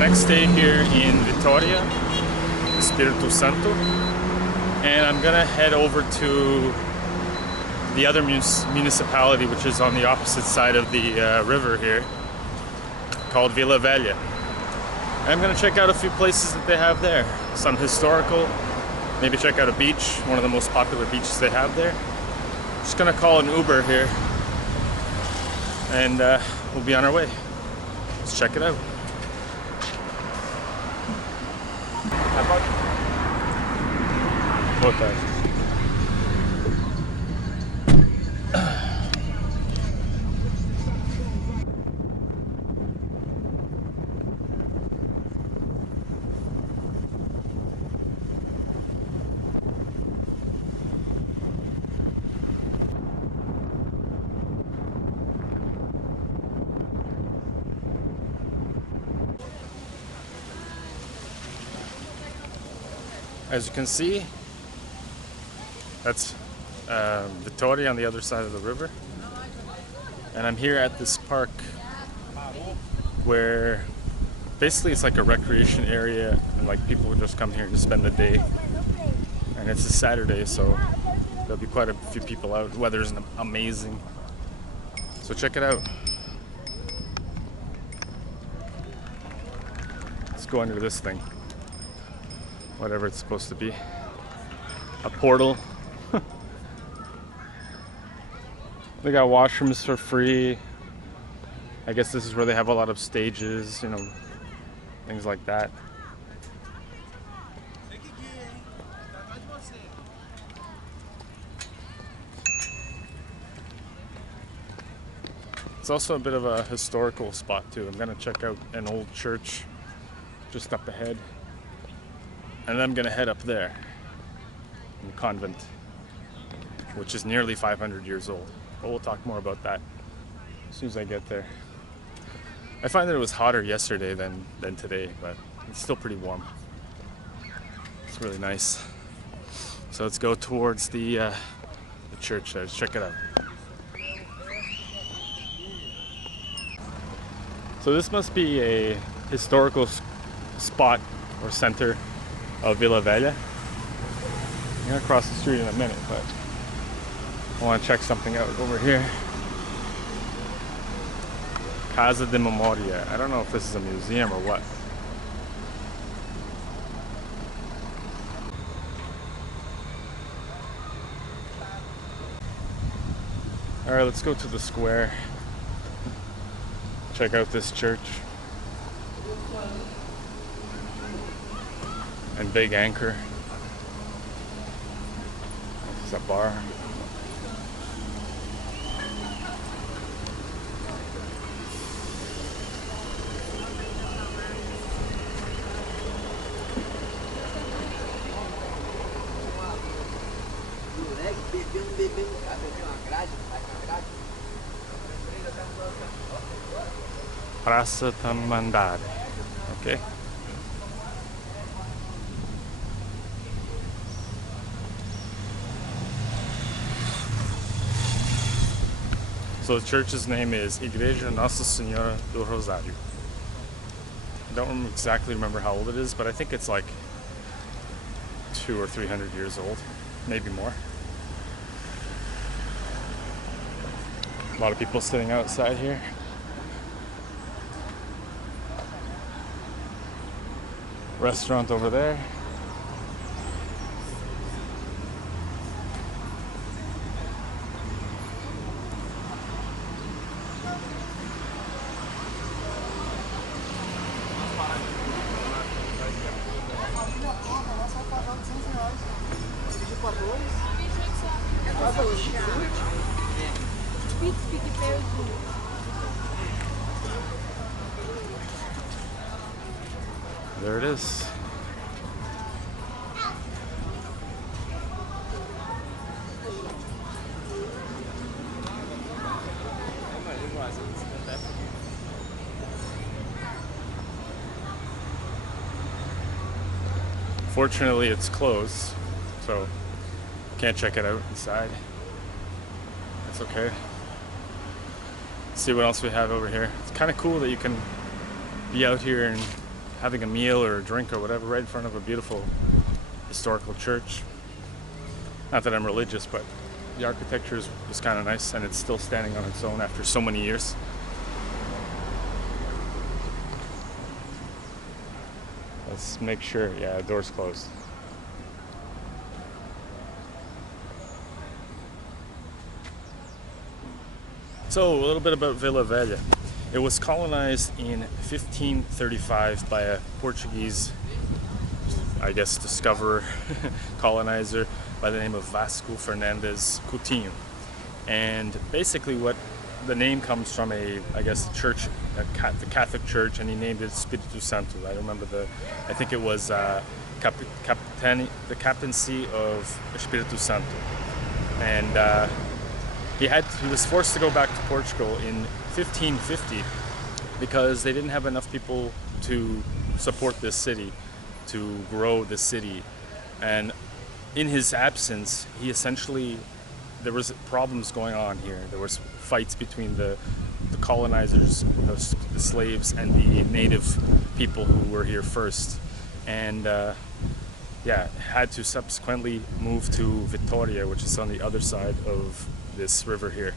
next day here in Vitoria, Espírito Santo, and I'm gonna head over to the other municipality, which is on the opposite side of the river here, called Vila Velha. And I'm gonna check out a few places that they have there, some historical, maybe check out a beach, one of the most popular beaches they have there. Just gonna call an Uber here, and we'll be on our way. Let's check it out. Boa tarde. As you can see, that's Vitoria on the other side of the river, and I'm here at this park where basically it's like a recreation area, and like people would just come here to spend the day. And it's a Saturday, so there'll be quite a few people out. Weather's amazing, so check it out. Let's go under this thing, whatever it's supposed to be. A portal. They got washrooms for free. I guess this is where they have a lot of stages, you know, things like that. It's also a bit of a historical spot too. I'm gonna check out an old church just up ahead, and then I'm gonna head up there, in the convent, which is nearly 500 years old. But we'll talk more about that as soon as I get there. I find that it was hotter yesterday than today, but it's still pretty warm. It's really nice. So let's go towards the church. Let's check it out. So this must be a historical spot or center of Vila Velha. I'm gonna cross the street in a minute, but I want to check something out over here. Casa de Memoria. I don't know if this is a museum or what. Alright, let's go to the square. Check out this church. And Big Anchor. It's a bar. Praça Tamandare. Okay. So the church's name is Igreja Nossa Senhora do Rosário. I don't exactly remember how old it is, but I think it's like 200 or 300 years old, maybe more. A lot of people sitting outside here. Restaurant over there. There it is. Fortunately, it's closed, so can't check it out inside. That's okay. Let's see what else we have over here. It's kind of cool that you can be out here and having a meal or a drink or whatever right in front of a beautiful historical church. Not that I'm religious, but the architecture is kind of nice, and it's still standing on its own after so many years. Let's make sure, yeah, the door's closed. So, a little bit about Vila Velha. It was colonized in 1535 by a Portuguese, I guess, discoverer, colonizer by the name of Vasco Fernandes Coutinho. And basically what the name comes from a church, the Catholic church, and he named it Espírito Santo. I don't remember I think it was the captaincy of Espírito Santo. And he was forced to go back to Portugal in 1550 because they didn't have enough people to support this city, to grow the city. And in his absence, there was problems going on here. There was fights between the colonizers, the slaves, and the native people who were here first. And had to subsequently move to Vitoria, which is on the other side of this river here.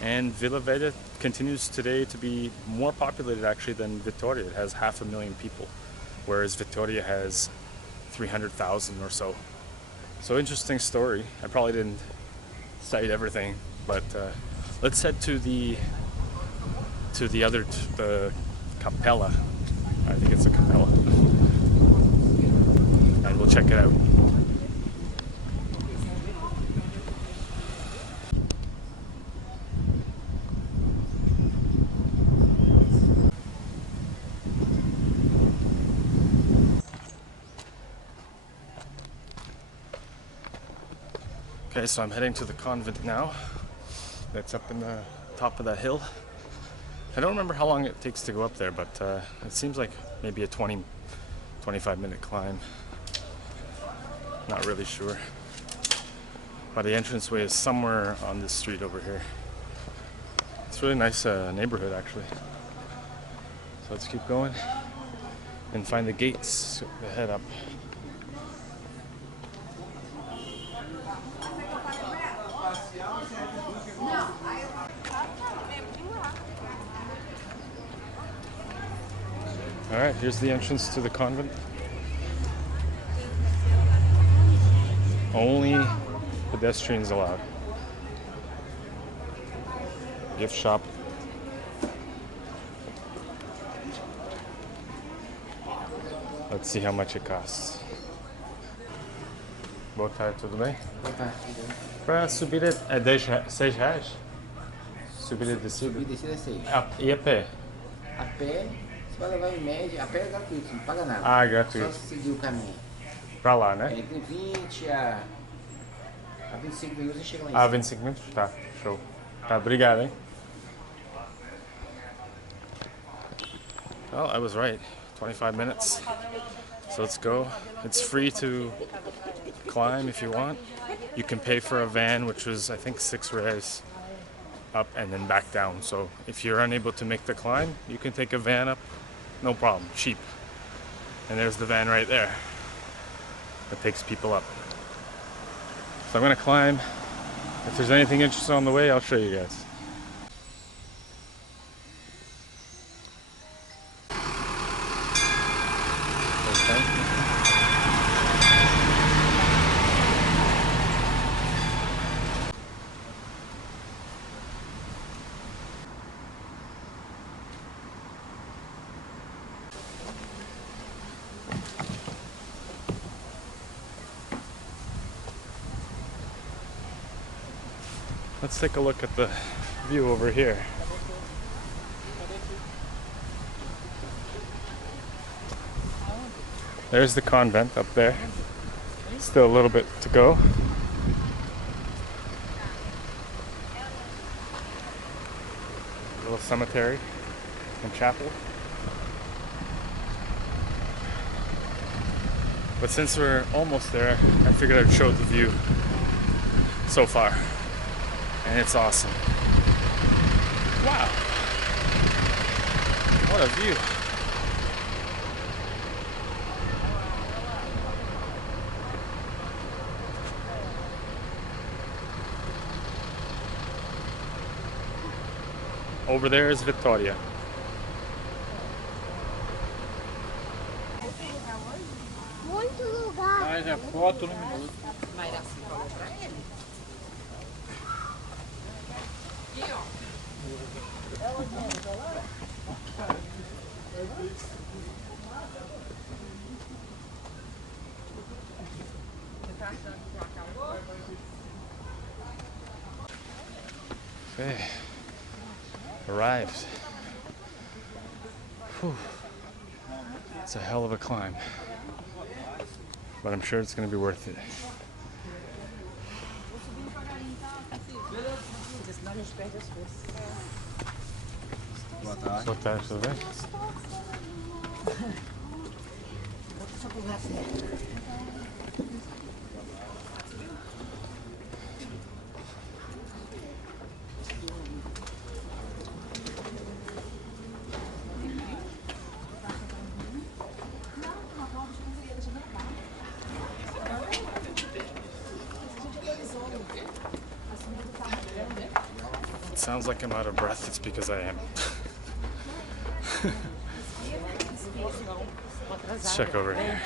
And Vila Velha continues today to be more populated actually than Vitoria. It has 500,000 people, whereas Vitoria has 300,000 or so. So interesting story. I probably didn't cite everything, but let's head to the capella. I think it's a capella, and we'll check it out. Okay, so I'm heading to the convent now. That's up in the top of that hill. I don't remember how long it takes to go up there, but it seems like maybe a 25-minute climb. Not really sure. But the entranceway is somewhere on this street over here. It's a really nice neighborhood, actually. So let's keep going and find the gates to head up. Alright, here's the entrance to the convent. Only pedestrians allowed. Gift shop. Let's see how much it costs. Boa tarde, tudo bem? Boa tarde. Para subir é 6 reais? Subir e descida? Subir e descida é 6. E a pé? A pé, você vai levar em média, a pé é gratuito, não paga nada. Ah, gratuito. Só seguir o caminho. Pra lá, né? Entre 20 a 25 minutos você chega lá em Ah, cima. 25 minutos? Tá, show. Tá, obrigado, hein? Well, I was right. 25 minutes. So let's go. It's free to climb if you want. You can pay for a van, which was, I think, 6 reais up and then back down. So if you're unable to make the climb, you can take a van up. No problem. Cheap. And there's the van right there that takes people up. So I'm going to climb. If there's anything interesting on the way, I'll show you guys. Okay. Let's take a look at the view over here. There's the convent up there. Still a little bit to go. A little cemetery and chapel. But since we're almost there, I figured I'd show the view so far. And it's awesome. Wow. What a view. Over there is Vitoria. Muito lugar. Mas a foto no minuto. Mas assim falou pra ele. Aqui, ó. Você tá achando que acabou? Okay. Arrived. Whew. It's a hell of a climb, but I'm sure it's going to be worth it. Senão a gente perde as forças. Boa tarde. Boa tarde, tudo bem? Essa conversa. It sounds like I'm out of breath. It's because I am. Let's check over here.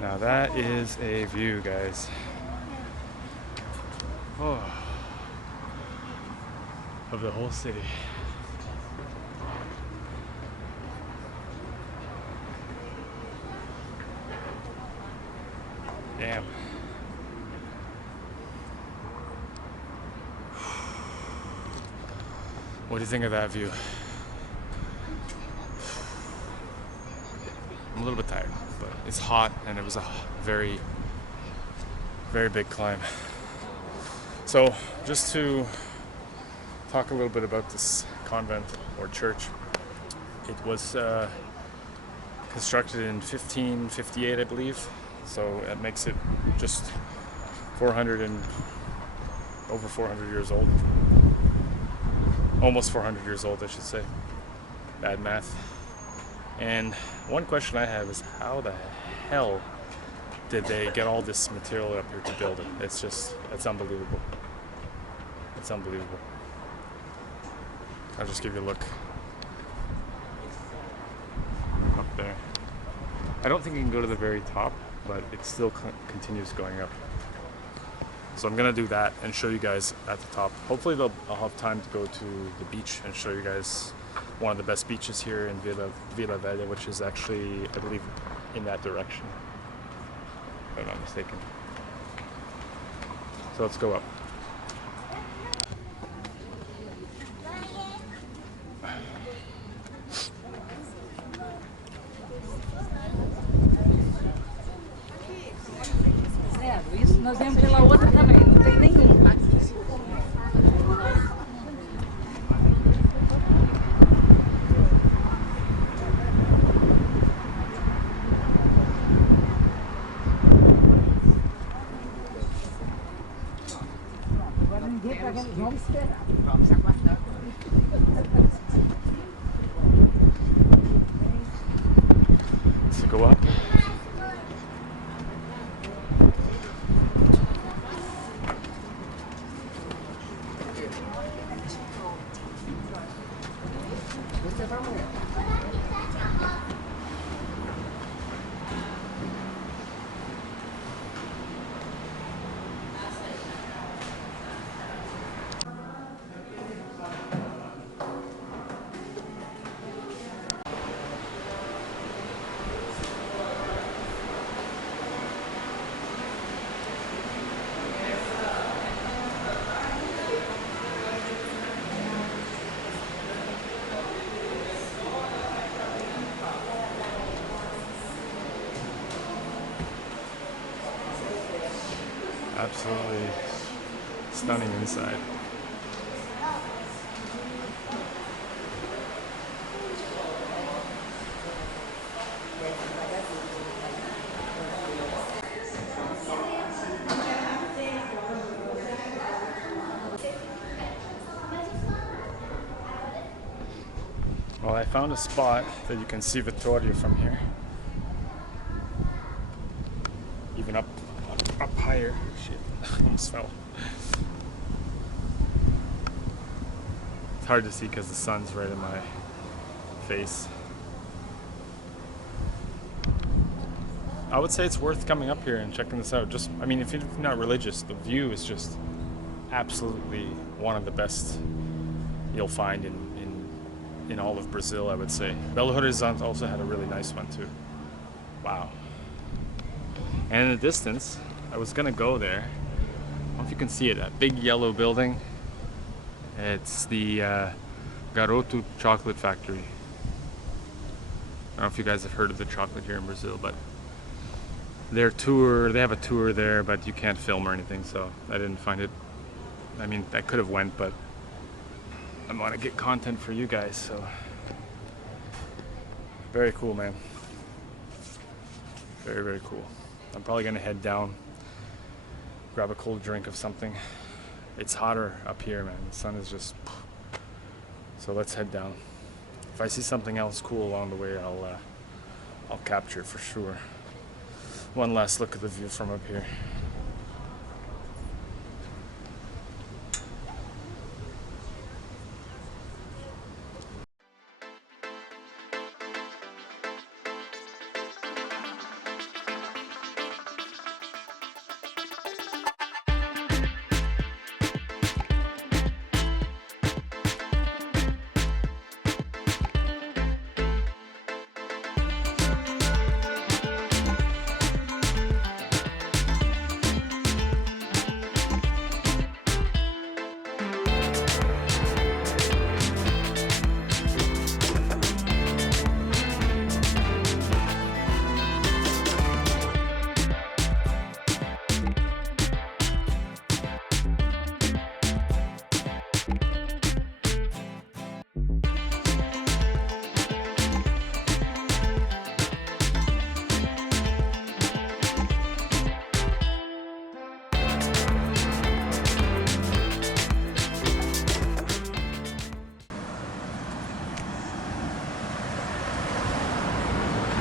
Now that is a view, guys. Oh, of the whole city. Damn. What do you think of that view? I'm a little bit tired, but it's hot and it was a very, very big climb. So just to talk a little bit about this convent or church, it was constructed in 1558, I believe. So it makes it just over 400 years old. Almost 400 years old, I should say. Bad math. And one question I have is, how the hell did they get all this material up here to build it? It's unbelievable. It's unbelievable. I'll just give you a look up there. I don't think you can go to the very top, but it still continues going up. So I'm gonna do that and show you guys at the top. Hopefully I'll have time to go to the beach and show you guys one of the best beaches here in Vila Velha, which is actually, I believe, in that direction, if I'm not mistaken. So let's go up. Isso nós viemos pela outra também, não tem nenhum. Agora ninguém tá vendo, vamos esperar. Vamos aguardar. Let's go up. Você vai amanhã. Absolutely stunning inside. Well, I found a spot that you can see Vitoria from here. Even up higher. Shit. Almost fell. It's hard to see because the sun's right in my face. I would say it's worth coming up here and checking this out. Just, I mean, if you're not religious, the view is just absolutely one of the best you'll find in all of Brazil, I would say. Belo Horizonte also had a really nice one too. Wow. And in the distance, I was gonna go there. I don't know if you can see it, that big yellow building. It's the Garoto chocolate factory. I don't know if you guys have heard of the chocolate here in Brazil, but they have a tour there, but you can't film or anything, so I didn't find it. I mean, I could have went, but I want to get content for you guys, so. Very cool, man. Very, very cool. I'm probably gonna head down, grab a cold drink of something. It's hotter up here, man. The sun is just, so let's head down. If I see something else cool along the way, I'll capture it for sure. One last look at the view from up here.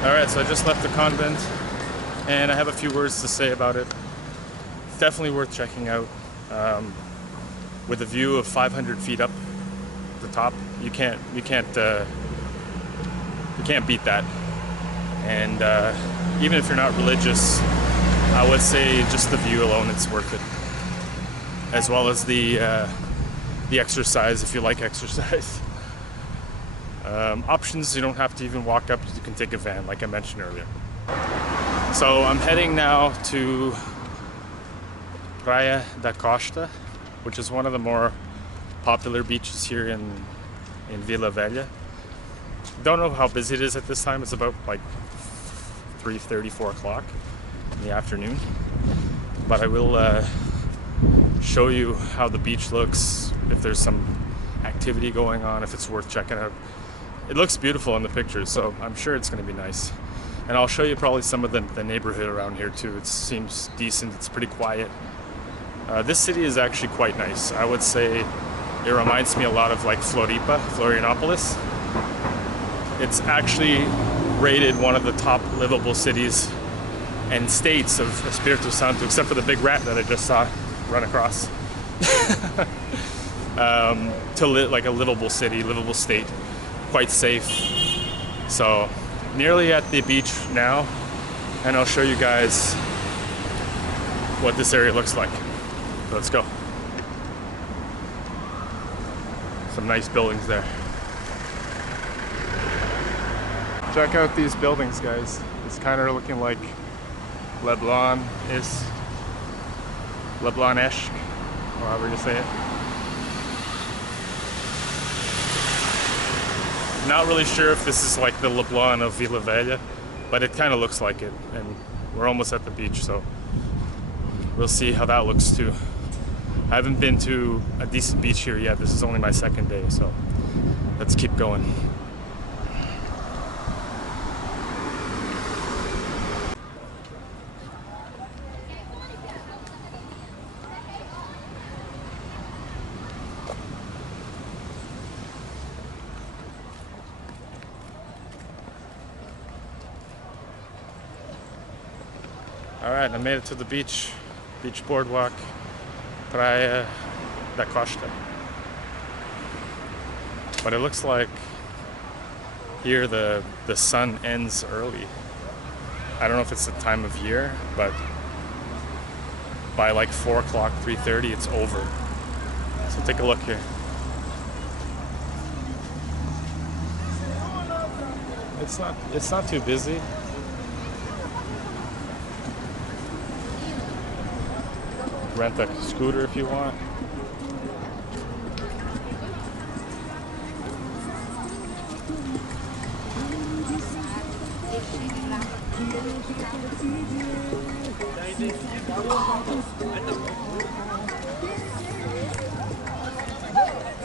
Alright, so I just left the convent and I have a few words to say about it. It's definitely worth checking out. With a view of 500 feet up the top, you can't beat that. And even if you're not religious, I would say just the view alone, it's worth it. As well as the exercise, if you like exercise. Options, you don't have to even walk up, you can take a van like I mentioned earlier. So I'm heading now to Praia da Costa, which is one of the more popular beaches here in Vila Velha. Don't know how busy it is at this time, it's about like 3:30, 4 o'clock in the afternoon. But I will show you how the beach looks, if there's some activity going on, if it's worth checking out. It looks beautiful in the pictures, so I'm sure it's going to be nice. And I'll show you probably some of the neighborhood around here too. It seems decent, it's pretty quiet. This city is actually quite nice. I would say it reminds me a lot of like Florianopolis. It's actually rated one of the top livable cities and states of Espírito Santo, except for the big rat that I just saw run across. Like a livable city, livable state. Quite safe. So nearly at the beach now, and I'll show you guys what this area looks like. Let's go. Some nice buildings there. Check out these buildings, guys. It's kind of looking like Leblon-esque, or however you say it. Not really sure if this is like the Leblon of Vila Velha, but it kind of looks like it, and we're almost at the beach, so we'll see how that looks too. I haven't been to a decent beach here yet. This is only my second day, so let's keep going. Alright, I made it to the beach. Beach boardwalk, Praia da Costa. But it looks like here the sun ends early. I don't know if it's the time of year, but by like 4 o'clock, 3:30, it's over. So take a look here. It's not too busy. Rent a scooter if you want.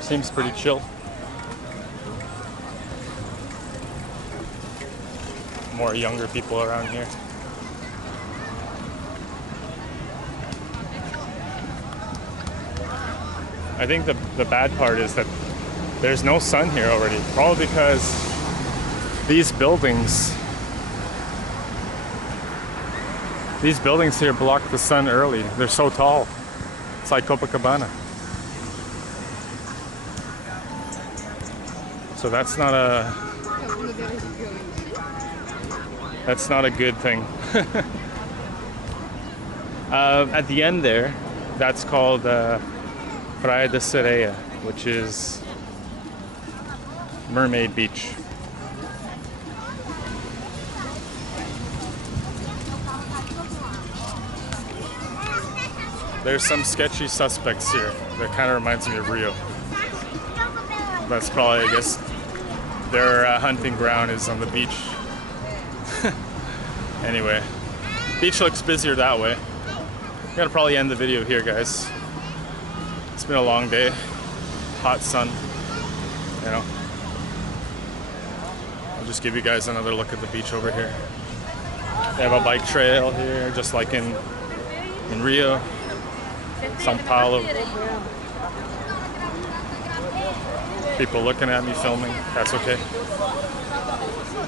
Seems pretty chill. More younger people around here. I think the bad part is that there's no sun here already. Probably because these buildings here block the sun early. They're so tall. It's like Copacabana. So that's not a good thing. At the end there, that's called Praia da Sereia, which is Mermaid Beach. There's some sketchy suspects here. That kind of reminds me of Rio. That's probably, I guess, their hunting ground is on the beach. Anyway, beach looks busier that way. I'm gonna probably end the video here, guys. It's been a long day, hot sun, you know. I'll just give you guys another look at the beach over here. They have a bike trail here, just like in Rio, São Paulo. People looking at me filming, that's okay.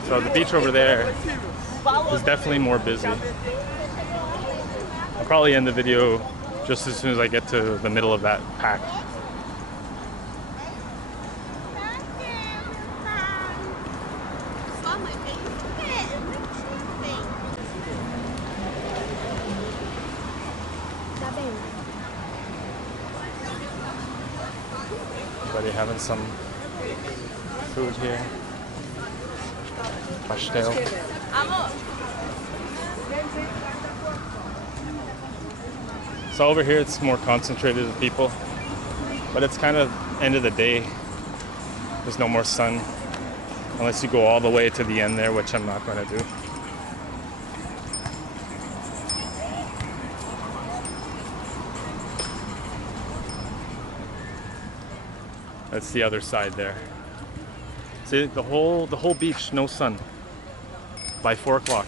So the beach over there is definitely more busy. I'll probably end the video just as soon as I get to the middle of that pack. Everybody having some food here. Pastel. So over here it's more concentrated with people, but it's kind of end of the day. There's no more sun unless you go all the way to the end there, which I'm not going to do. That's the other side there. See, the whole beach, no sun by 4 o'clock.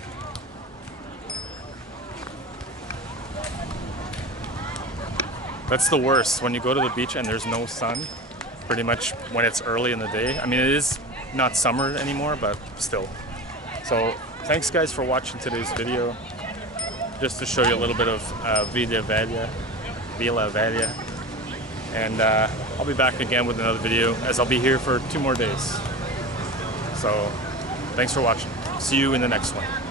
That's the worst, when you go to the beach and there's no sun, pretty much when it's early in the day. I mean, it is not summer anymore, but still. So thanks guys for watching today's video. Just to show you a little bit of Vila Velha. And I'll be back again with another video, as I'll be here for 2 more days. So thanks for watching. See you in the next one.